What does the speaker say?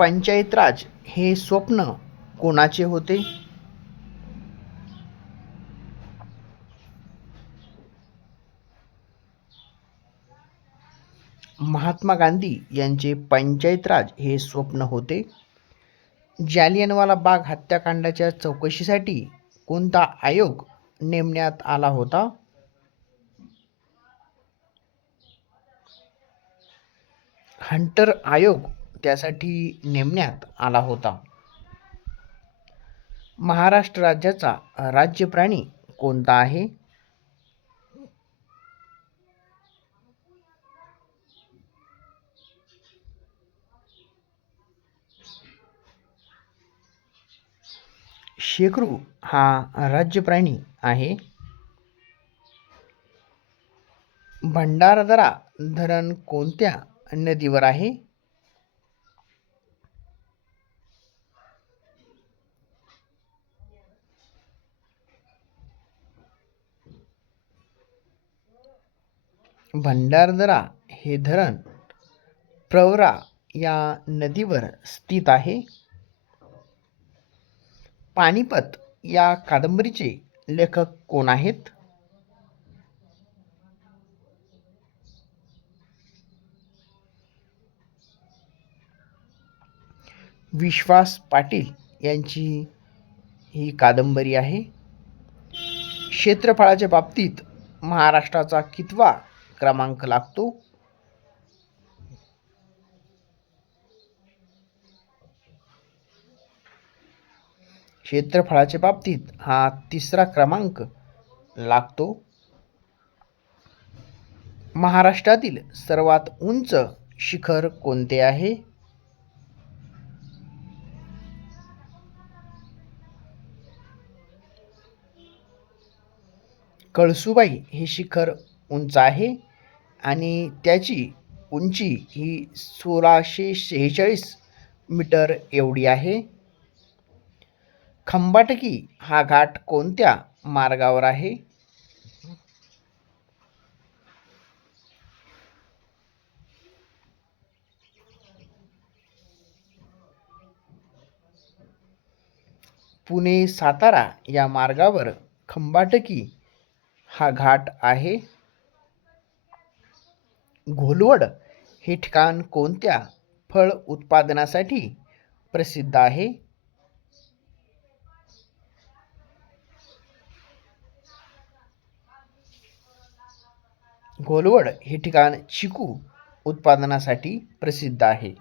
पंचायत राज हे स्वप्न कोणाचे होते? महात्मा गांधी यांचे पंचायत राज हे स्वप्न होते. जालियनवाला बाग हत्याकांडाच्या चौकशीसाठी कोणता आयोग नेमण्यात आला होता? हंटर आयोग त्यासाठी नेमण्यात आला होता. महाराष्ट्र राज्याचा राज्य प्राणी कोणता आहे? शेकरू हा राज्य प्राणी आहे. भंडारदरा धरण कोणत्या नदीवर आहे? भंडारदरा हे धरण प्रवरा या नदीवर स्थित आहे. पानिपत या कादंबरीचे लेखक कोण आहेत? विश्वास पाटील यांची ही कादंबरी आहे. क्षेत्रफळाच्या बाबतीत महाराष्ट्राचा कितवा क्रमांक लागतो? क्षेत्रफळाच्या बाबतीत हा 3रा क्रमांक लागतो. महाराष्ट्रातील सर्वात उंच शिखर कोणते आहे? कळसुबाई हे शिखर उंच आहे आणि त्याची उंची ही 1646 मीटर एवढी आहे. खंबाटकी हा घाट कोणत्या मार्गावर आहे? पुणे सातारा या मार्गावर खंबाटकी हा घाट आहे. घोलवड हे ठिकाण कोणत्या फळ उत्पादनासाठी प्रसिद्ध आहे? घोलवड हे ठिकाण चिकू उत्पादनासाठी प्रसिद्ध आहे.